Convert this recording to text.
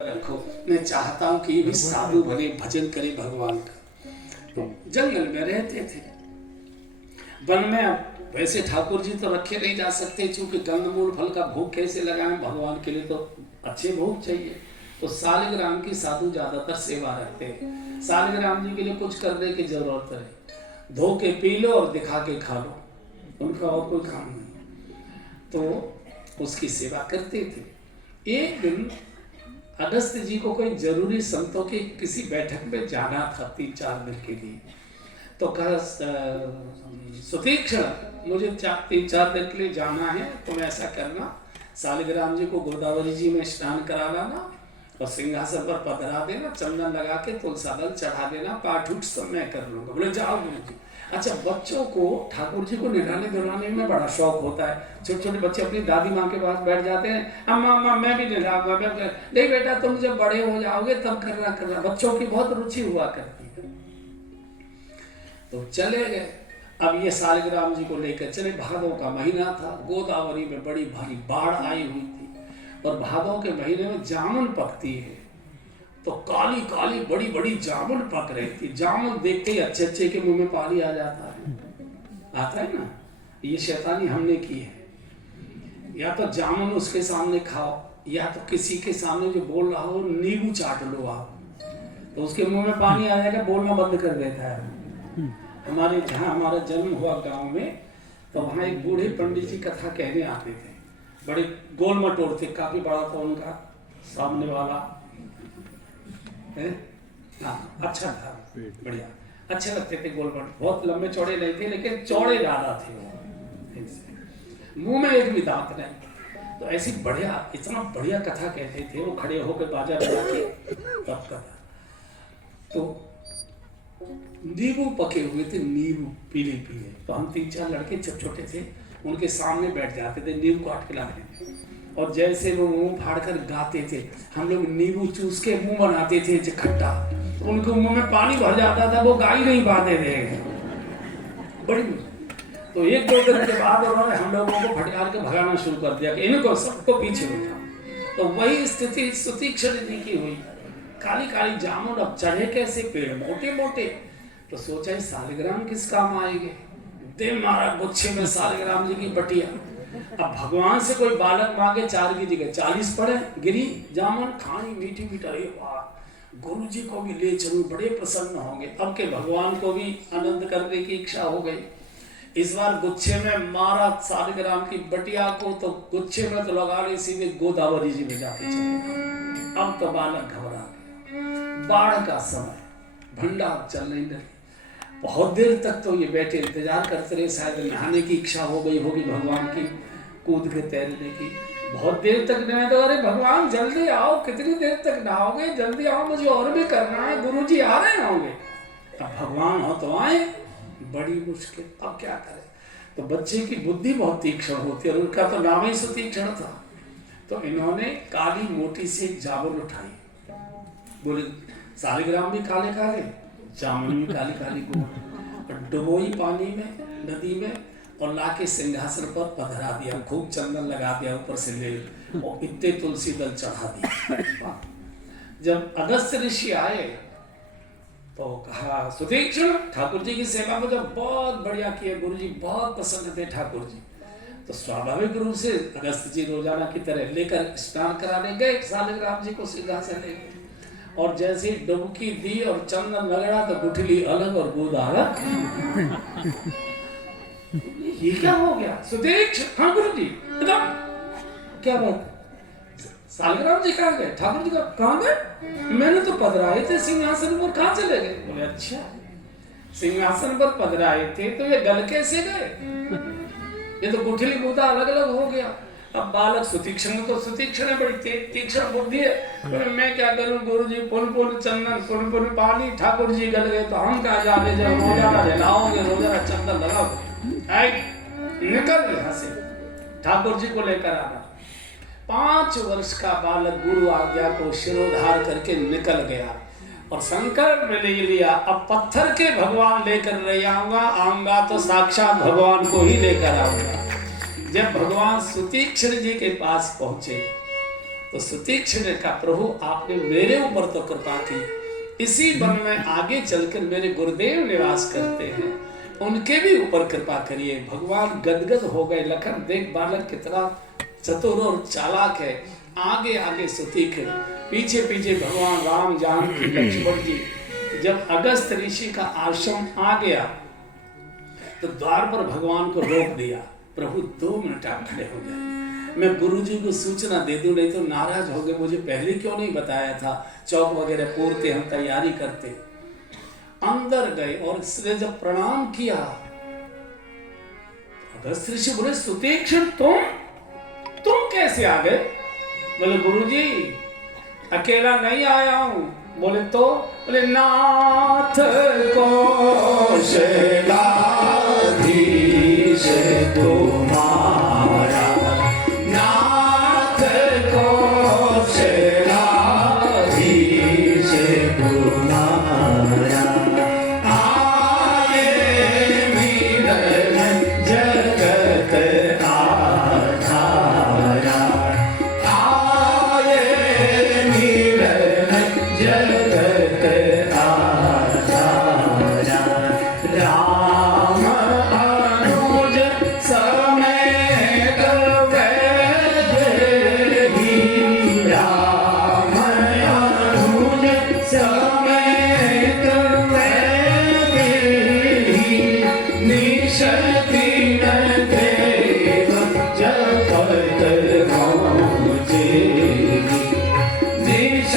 रखो। मैं चाहता हूँ कि ये भी साधु बने, भजन करे भगवान का। तो जंगल में रहते थे, वन में। अब वैसे ठाकुर जी तो रखे नहीं जा सकते, क्योंकि कंदमूल फल का भोग कैसे लगाएं भगवान के लिए, तो अच्छे भोग चाहिए। तो सालिग्राम की साधु ज्यादातर सेवा रखते हैं। सालिग्राम जी के लिए कुछ करने की जरूरत है, धो के पी लो और दिखा के खा लो, उनका और कोई काम नहीं। तो उसकी सेवा करते थे। एक दिन अगस्त जी को कोई जरूरी संतों की किसी बैठक में जाना था 3-4 दिन के लिए। तो कहा सुतीक्षण, मुझे 3-4 दिन के लिए जाना है, तुम ऐसा करना, सालिग्राम जी को गोदावरी जी में स्नान करा लाना और सिंहासन पर पधरा देना, चंदन लगा के तुलसा दल चढ़ा देना, पाठ उठ सब मैं कर लूंगा। बोले जाओ गुरु जी। अच्छा, बच्चों को ठाकुर जी को नहलाने धुलाने में बड़ा शौक होता है। छोटे छोटे बच्चे अपनी दादी माँ के पास बैठ जाते हैं, अम्मा अम्मा मैं भी नहलाऊंगा। नहीं बेटा, तुम जब बड़े हो जाओगे तब करना। बच्चों की बहुत रुचि हुआ करती है। तो चले गए। अब ये सालिग्राम जी को लेकर चले। भादों का महीना था, गोदावरी में बड़ी भारी बाढ़ आई हुई थी, और भादों के महीने में जामुन पकती है। तो काली काली बड़ी बड़ी जामुन पक रही थी। जामुन देखते ही अच्छे अच्छे के मुंह में पानी आ जाता है, आता है ना। ये शैतानी हमने की है। या तो जामुन उसके सामने खाओ, या तो किसी के सामने जो बोल रहा हो नींबू चाट लो आप, तो उसके मुंह में पानी आ जाएगा, बोलना बंद कर देता है। हमारे जहाँ हमारा जन्म हुआ गांव में, तो वहाँ एक बूढ़े पंडित जी कथा कहने आते थे। बड़े गोल मटोर थे, काफी बड़ा था उनका सामने वाला है। हाँ, अच्छा था, बढ़िया, अच्छे लगते थे गोल मटोर। बहुत लंबे चौड़े नहीं थे, लेकिन चौड़े ज्यादा थे वो। मुंह में एक भी दांत नहीं। तो ऐसी बढ़िया, इतना बढ़िया कथा कहते थे वो, खड़े होकर बाजा बजा के तब कथा। तो नींबू पके हुए थे, नींबू पीले पीले। तो हम 3-4 लड़के जब छोटे थे, उनके सामने बैठ जाते थे, नींबू काट के लाते थे, और जैसे वो मुंह फाड़ कर गाते थे, हम लोग नींबू चूस के मुंह बनाते थे खट्टा। तो उनके मुंह में पानी भर जाता था, वो गा ही नहीं पाते थे, बड़ी। तो 1-2 दिन के बाद उन्होंने हम लोगों को फटकार के भगाना शुरू कर दिया कि इनको सबको पीछे बैठा। तो वही स्थिति सुतीक्षण जी की हुई। काली काली जामुन, अब चढ़े कैसे, पेड़ मोटे मोटे। तो सोचा ही सालिग्राम किस काम आएंगे। दे मारा गुच्छे में सालिग्राम जी की बटिया। अब भगवान से कोई बालक मांगे 4 की जगह 40 पड़े, गिरी जामुन, खाई मीठी मीठी। अरे वाह, गुरु जी को भी ले चलूं, बड़े प्रसन्न होंगे। अब के भगवान को भी आनंद करने की इच्छा हो गई। इस बार गुच्छे में मारा सालिग्राम की बटिया को, तो गुच्छे में तो लगा ले, सीधे गोदावरी जी में जाके चले। अब तो बालक घबरा गया। बाढ़ का समय, भंडार चल नहीं लगे। बहुत देर तक तो ये बैठे इंतजार करते रहे, शायद नहाने की इच्छा हो गई होगी भगवान की, कूद के तैरने की। बहुत देर तक नहीं, तो अरे भगवान जल्दी आओ, कितनी देर तक नहाओगे, जल्दी आओ, मुझे और भी करना है, गुरुजी आ रहे होंगे। अब भगवान हो तो आए, बड़ी मुश्किल। अब क्या करें। तो बच्चे की बुद्धि बहुत तीक्ष्ण होती है, और उनका तो नाम ही सुतीक्षण था। तो इन्होंने काली मोटी सी एक जामुन उठाई। बोले सालिग्राम भी काले काले, जामुन भी काली काली को, डुबोई पानी में, नदी में, और लाके सिंहासन पर पधरा दिया। खूब चंदन लगा दिया ऊपर से ले, और इतने तुलसी दल चढ़ा दिया। जब अगस्त ऋषि आए तो कहा, सुतीक्षण, ठाकुर जी की सेवा को जब बहुत बढ़िया किया, गुरु जी बहुत पसंद थे ठाकुर जी। तो स्वाभाविक रूप से अगस्त जी रोजाना की तरह लेकर स्नान कराने गए सालिग्राम जी को सिंहासन ले। और जैसे डुबकी दी और चंदन लगड़ा, तो गुठली अलग और दूध अलग। ये क्या हो गया सुतीक्ष? हाँ गुरु जी, क्या बात? सालिग्राम जी कहाँ गए? ठाकुर जी कहाँ गए? मैंने तो पधराए थे सिंहासन पर, कहाँ चले गए? बोले अच्छा, सिंहासन पर पधराए थे तो ये गल कैसे गए? ये तो गुठली बूदा अलग अलग हो गया। अब बालक सुतीक्षण, तो सुतीक्षण बड़ी तीक्ष्ण बुद्धि है। मैं क्या करूं गुरु जी, पुन पुन चंदन, पुन पुन पानी, ठाकुर जी गल गए तो हम कहा जाने, जब रोजाना जलाओगे, रोजाना चंदन लगाओगे, निकल यहाँ से। ठाकुर जी को लेकर आना। 5 वर्ष का बालक गुरु आज्ञा को शिरोधार करके निकल गया, और संकल्प में ले लिया, अब पत्थर के भगवान लेकर ले आऊंगा तो साक्षात भगवान को ही लेकर आऊंगा। जब भगवान सुतीक्षण जी के पास पहुंचे, तो सुतीक्ष्ण ने कहा, प्रभु आपने मेरे ऊपर तो कृपा की, इसी वन में आगे चलकर मेरे गुरुदेव निवास करते हैं, उनके भी ऊपर कृपा करिए। भगवान गदगद हो गए। लखन देख बालक कितना चतुर और चालाक है। आगे आगे सुतीक्ष्ण, पीछे पीछे भगवान राम, जानकी, लक्ष्मण जी। जब अगस्त ऋषि का आश्रम आ गया तो द्वार पर भगवान को रोक दिया। प्रभु 2 मिनट आप खड़े हो जाए, मैं गुरुजी को सूचना दे दूं, नहीं तो नाराज हो गए, मुझे पहले क्यों नहीं बताया था। चौक वगैरह पूरते, हम तैयारी करते। अंदर गए और इसने जब प्रणाम किया, अगस्त ऋषि बोले, सुतीक्ष्ण तुम कैसे आ गए? बोले, गुरुजी अकेला नहीं आया हूं। बोले, तो बोले, नाथ कौशलाधीश तुम्हारा, नाथ कौशलाधीश तुम्हारा, आए मिलन जगत आधारा, आए मिलन जगत आधारा, राम अनुज समेत वैदेही, राम अनुज समेत वैदेही, निशतीन देव जगत मोजेही, निश